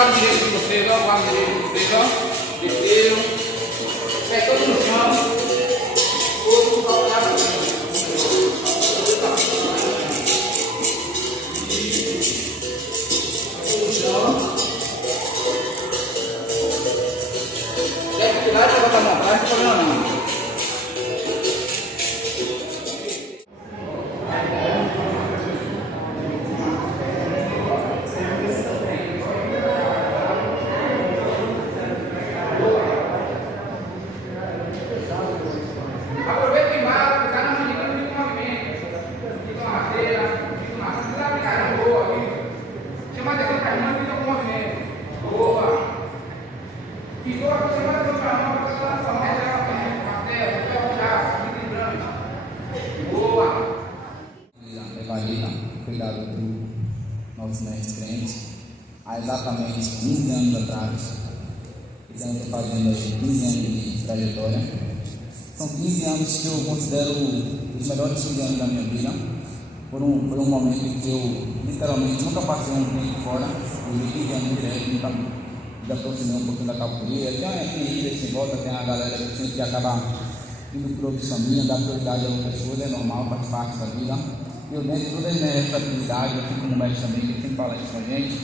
lado direito de vocês, ó, o lado direito de vocês, ó. Desceram. Pé todo no chão. Todo calcanhar para cima. No chão. Deve tirar e colocar a mão atrás, não tem problema não. Cuidado do nosso mestre crente, há exatamente 15 anos atrás. Estamos fazendo aí 15 anos de trajetória. São 15 anos que eu considero os melhores 15 anos da minha vida. Por um momento em que eu literalmente nunca passei um tempo fora, por 15 anos direto, nunca me aproximei um pouquinho da capoeira. Tem a querida que volta, tem a galera que sempre acaba indo por outros caminhos, dar prioridade a outras coisas, é normal, faz parte da vida. Eu dentro de toda a minha responsabilidade, eu fico como mestre também, que sempre fala isso com a gente,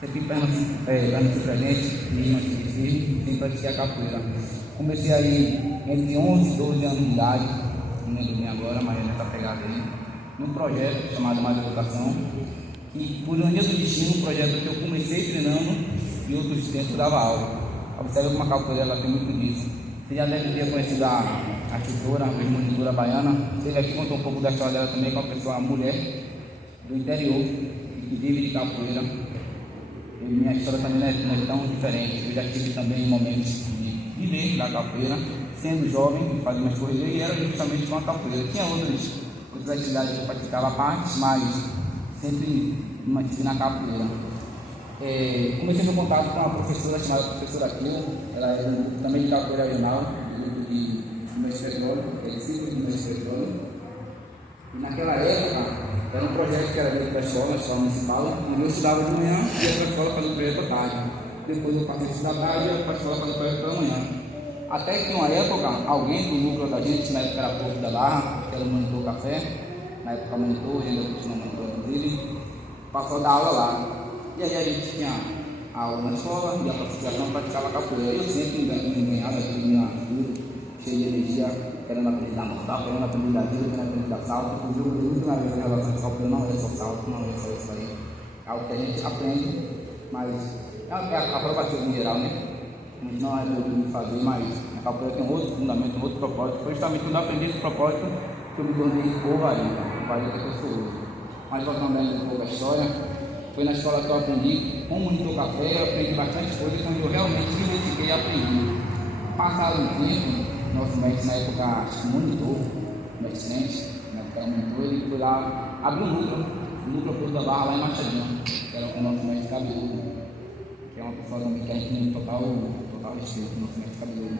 sempre pergunta pra gente, e mantive firme, sempre pratiquei a capoeira. Comecei aí entre 11 e 12 anos de idade, não lembro bem agora, mas é nessa pegada aí, num projeto chamado Mais Educação, e por um dia do destino, um projeto que eu comecei treinando e outros tempos eu dava aula. Observe como a capoeira ela tem muito disso. Você já deve ter conhecido a tutora, a monitora baiana. Você aqui contou um pouco da história dela também, com uma pessoa, uma mulher do interior, que vive de capoeira. E minha história também não é tão diferente. Eu já tive também momentos de viver da capoeira, sendo jovem, fazia umas corridas, e era justamente com a capoeira. Tinha outras atividades que eu praticava à parte, mas sempre me mantive na capoeira. Comecei meu contato com uma professora chamada professora Cleo, ela era também de capoeira regional, do mestre Petróleo, discípulo do mestre Petróleo. E naquela época, era um projeto que era dentro da escola municipal, e eu estudava de manhã e ia para a escola fazer o projeto à tarde. Depois eu passei a estudar à tarde e ia para a escola fazer o projeto pela manhã. Até que uma época, alguém do núcleo da gente, na época era Porto da Barra, que era o Monitor Café, na época monitor, ainda continua monitor dele, passou a dar aula lá. E aí a gente tinha aula na escola, ia para a associação, praticava capoeira. Eu sempre enganhava aquele meu filho, cheio de energia, querendo aprender a montar, querendo aprender a vida, querendo aprender a salto. Inclusive, eu muito na vida em relação à capoeira, não é só salto, não é só isso aí. É algo que a gente aprende, mas é a aprovação em geral, né? A gente não é doido de fazer, mas a capoeira tem outro fundamento, outro propósito. Foi justamente quando eu aprendi esse propósito que eu me tornei o vareta que eu sou hoje. Mas voltando ainda um pouco a história, foi na escola que eu aprendi como monitor café, eu aprendi bastante coisas onde eu realmente me identifiquei e aprendi. Passado um tempo, nosso mestre na época, acho que monitor, mestre crente, na época era monitor, ele foi lá, abriu um núcleo Porto da Barra lá em Machadinha, que era com o nosso mestre Cabeludo, que é uma pessoa também que a gente tem total respeito, nosso mestre Cabeludo.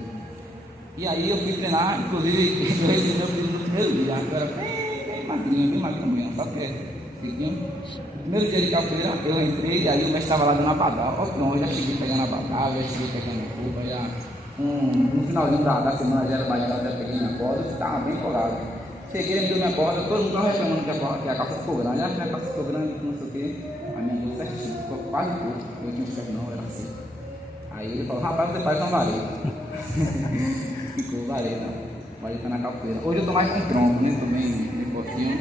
E aí eu fui treinar, inclusive eu recebi meu pedido no primeiro dia, eu era bem magrinho mesmo, sabe o que é? No primeiro dia de capoeira, eu entrei e aí o mestre estava lá dando uma badala. Eu já cheguei pegando a badala, já cheguei pegando a roupa, já no finalzinho da semana já era badala, já peguei minha corda, estava bem colado. Cheguei, me deu minha corda, todo mundo estava reclamando que a calça ficou grande, que a calça ficou grande, não sei o que. A minha deu certinho, ficou quase curto, eu tinha um chefe não, era assim. Aí ele falou, rapaz, você faz uma vareta. Ficou vareta na capoeira. Hoje eu estou mais com tronco, né, estou bem fortinho.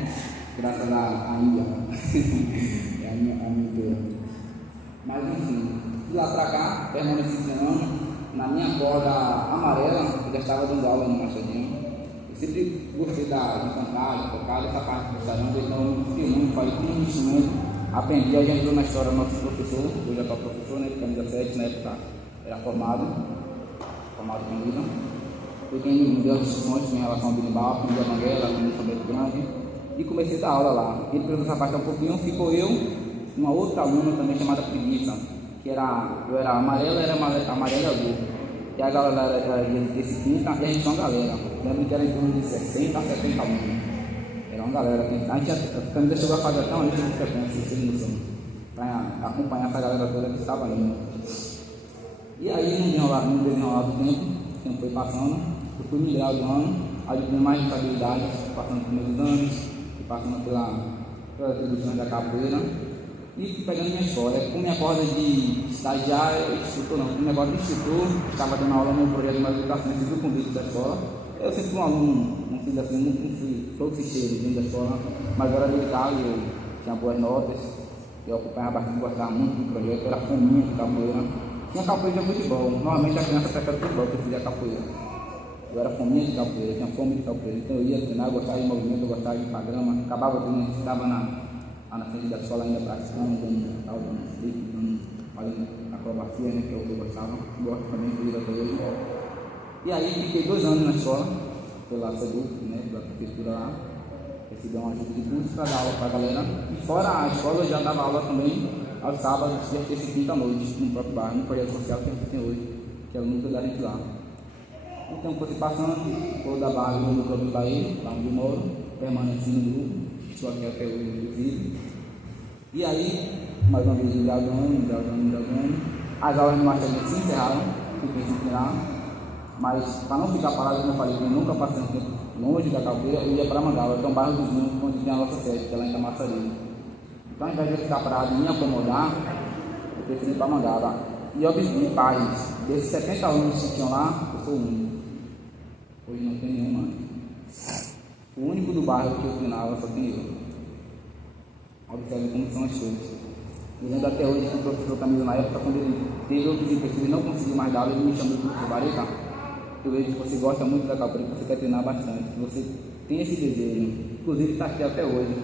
Graças à Índia, é a minha ideia. Mas enfim, de lá pra cá, permaneci treinando na minha corda amarela, que já estava dando aula no Machadinho. Eu sempre gostei de cantar, de tocar, dessa parte do sarão, então eu fiquei muito, falei tudo no instrumento, aprendi, a gente entrou na história do nosso professor, hoje é para professor, né, de camisa 7, na época era formado com vida. Foi quem me deu as instruções em relação ao berimbau, aprendi a manguela, aprendi o sabete grande. E comecei a dar aula lá. Ele pegou essa parte um pouquinho, ficou eu, uma outra aluna também chamada Preguiça, que eu era amarela, amarela e azul. E a galera era desse quinta, e a gente tinha uma galera. Lembro que era em torno de 60 a 70 alunos. Era uma galera. A gente também chegou a fazer até uma lista de frequência, vocês não são. para acompanhar essa galera toda que estava ali. E aí, no desenrolar do tempo, o tempo foi passando, eu fui me graduando, adquirindo mais responsabilidades, passando por meus exames, passando pelas produções da capoeira, e fui pegando minha história. Com minha corda de estagiário, instrutor não, com minha corda de instrutor, estava dando aula no projeto de educação civil com dentro da escola. Eu sempre fui um aluno, não fiz assim, não fui fluxicheiro dentro da escola, mas eu era dedicado, eu tinha boas notas, eu acompanhava bastante, gostava muito do projeto, eu era fominha de capoeira. Tinha capoeira de futebol, normalmente a criança prefere futebol que fazia capoeira. Eu era fominha de capoeira, tinha fome de capoeira, então eu ia treinar, eu gostava de movimento, eu gostava de ir para grama, acabava treinando, estava na frente da escola ainda praticando, dando flip, fazendo acrobacia, né, que é o que eu gostava, gosto também de ir até hoje. E aí fiquei 2 anos na escola, pela SEDUC, né, pela prefeitura lá, recebi uma ajuda de curso para dar aula para a galera, e fora a escola eu já dava aula também aos sábados, dia terça e quinta à noite, no próprio bairro, no projeto social que a gente tem hoje, que é o núcleo da gente lá. Então, foi se passando, vou da base no núcleo do Bahia, lá onde eu moro, permaneci no grupo, estou aqui até hoje, inclusive. E aí, mais uma vez, graduando, as aulas de marcha se encerraram, fiquei sem treinar, mas para não ficar parado, como eu falei, eu nunca passei um tempo longe da capoeira, eu ia para Mangawa, que é um bairro vizinho, onde tem a nossa sede, que é lá em Camaçari. Então, ao invés de eu ficar parado e me acomodar, eu preferi ir para Mangawa. E eu vi pais, desses 70 alunos que tinham lá, eu sou o único. Hoje não tem nenhum mais. O único do bairro que eu treinava só tem eu. Observe como são as coisas. Eu lembro até hoje que o professor Camilo, na época, quando ele teve outros empecilhos e não conseguiu mais dar aula, ele me chamou para o professor Bareta. Eu vejo que você gosta muito da capoeira, que você quer treinar bastante, que você tem esse desejo. Inclusive está aqui até hoje.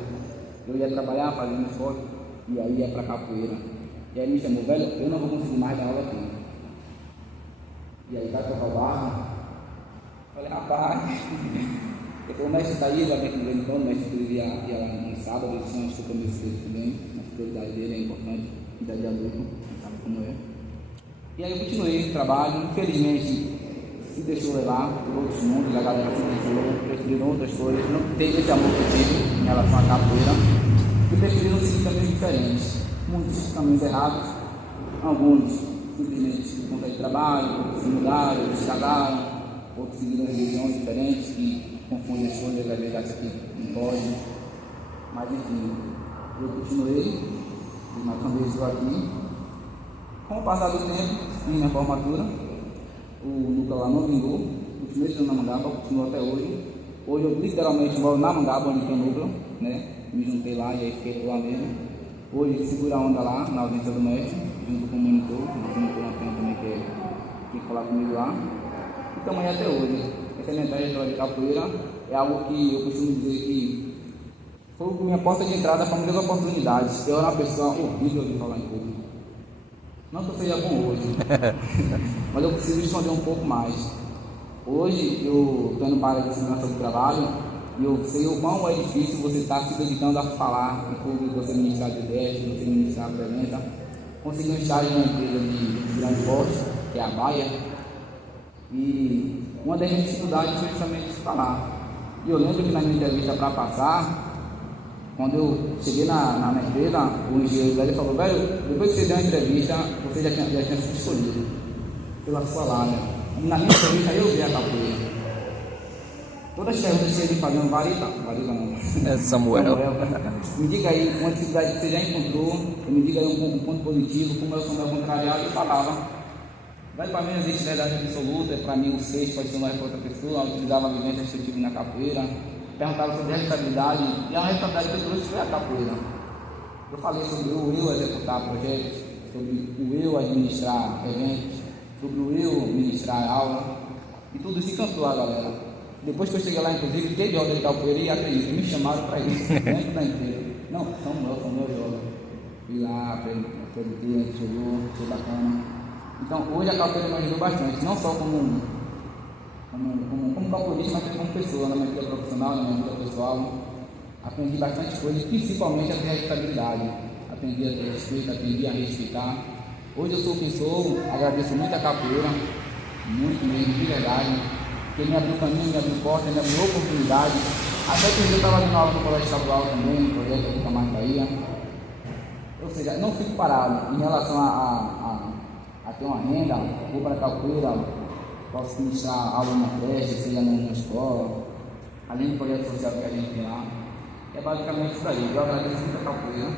Eu ia trabalhar, fazendo esforço, e aí ia para a capoeira. E aí me chamou, velho, eu não vou conseguir mais dar aula aqui. E aí vai tocar o barro. Falei, rapaz, eu falei, o mestre está aí, vai ver que então, o mestre ia lá no sábado, ele tinha umas compromissos também, a prioridade dele é importante, idade adulta, sabe como é. E aí eu continuei o trabalho, infelizmente se deixou levar por outros mundos, a galera se deixou, preferiram outras coisas, não teve esse amor que eu tive em relação à capoeira, e preferiram seguir caminhos diferentes, muitos caminhos errados, alguns simplesmente por conta de trabalho, se mudaram, se estragaram, outros seguiram religiões diferentes que confundem as coisas, às vezes acham que não pode. Mas enfim, eu continuei, e mais uma vez estou aqui. Com o passar do tempo, fiz minha formatura, o núcleo lá não vingou, os meses na Mangaba, continuo até hoje. Hoje eu literalmente moro na Mangaba, onde tem o núcleo, né? Me juntei lá e aí fiquei lá mesmo. Hoje segura a onda lá, na ausência do mestre, junto com o monitor, o monitor também que falar comigo lá. E estamos aí até hoje. Essa minha trajetória de capoeira é algo que eu costumo dizer que foi minha porta de entrada para muitas oportunidades. Eu era uma pessoa horrível de falar em público. Não que eu seja bom hoje, mas eu preciso esconder um pouco mais. Hoje eu estou indo para a área de segurança do trabalho e eu sei o quão é difícil você estar se dedicando a falar em público, você ministrar de ideias, você ministrar a presença. Consegui um estágio numa empresa de grande porte, que é a Baia. E uma das minhas dificuldades foi justamente falar. E eu lembro que na minha entrevista para passar, quando eu cheguei na minha empresa, o engenheiro velho falou, velho, depois que você deu a entrevista, você já tinha sido escolhido pela sua área. E na minha entrevista eu vi a capoeira. Todas as perguntas que ele fazia, Varita não. É Samuel. Me diga aí uma dificuldade que você já encontrou, me diga aí um ponto positivo, como eu sou meu contrariado, e falava. Vai para mim não existe verdade absoluta, para mim o 6 pode ser mais para outra pessoa, eu utilizava a vivência que eu tive na capoeira, perguntava sobre a responsabilidade, e a responsabilidade que eu trouxe foi a capoeira. Eu falei sobre o eu executar projetos, sobre o eu administrar eventos, sobre o eu ministrar aula, e tudo isso encantou a galera. Depois que eu cheguei lá, inclusive, teve roda de capoeira e acredito, me chamaram para isso, dentro da empresa. Não, são meus jogos. Fui lá, aprendi, chegou, foi bacana. Então, hoje a capoeira me ajudou bastante, não só como capoeirista, mas também como pessoa, na minha vida profissional, na minha vida pessoal. Aprendi bastante coisas, principalmente a ter responsabilidade. Aprendi a ter respeito, aprendi a respeitar. Hoje eu sou quem sou, agradeço muito a capoeira, muito mesmo, de verdade, porque me abriu caminho, me abriu porta, me abriu oportunidade. Até que eu estava dando aula no colégio estadual também, no projeto aqui da Marca Bahia. Ou seja, não fico parado em relação a ter uma renda, vou para a capoeira, posso ministrar aula na creche, seja na escola, além do projeto social que a gente tem lá. É basicamente isso aí. Eu agradeço muito a capoeira,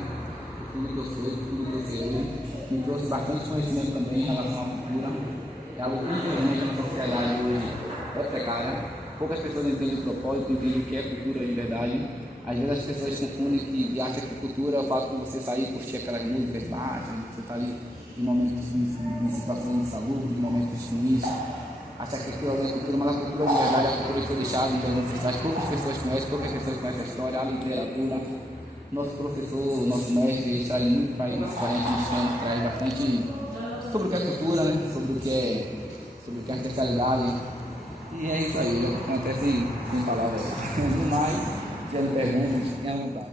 por tudo que eu sei, por tudo que eu sei. Me trouxe bastante conhecimento também em relação à cultura. É algo que infelizmente na sociedade hoje é precária. Poucas pessoas entendem o propósito, entendem o que é cultura de verdade. Às vezes as pessoas confundem e acham que cultura é o fato de você sair e curtir aquelas músicas baixas, você está ali em momentos de situações de saúde, em momentos ruins. Acha que aquilo é cultura, mas a cultura de verdade é a cultura que foi deixada entre as ancestrais. Poucas pessoas conhecem a história, a literatura. Nosso professor, nosso mestre, traz muito para isso, traz bastante sobre o que é cultura, né? sobre o que é ancestralidade. E é isso aí, acontece em palavras. No mais, se tiver perguntas, tenha vontade.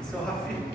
Isso é o Rafinha.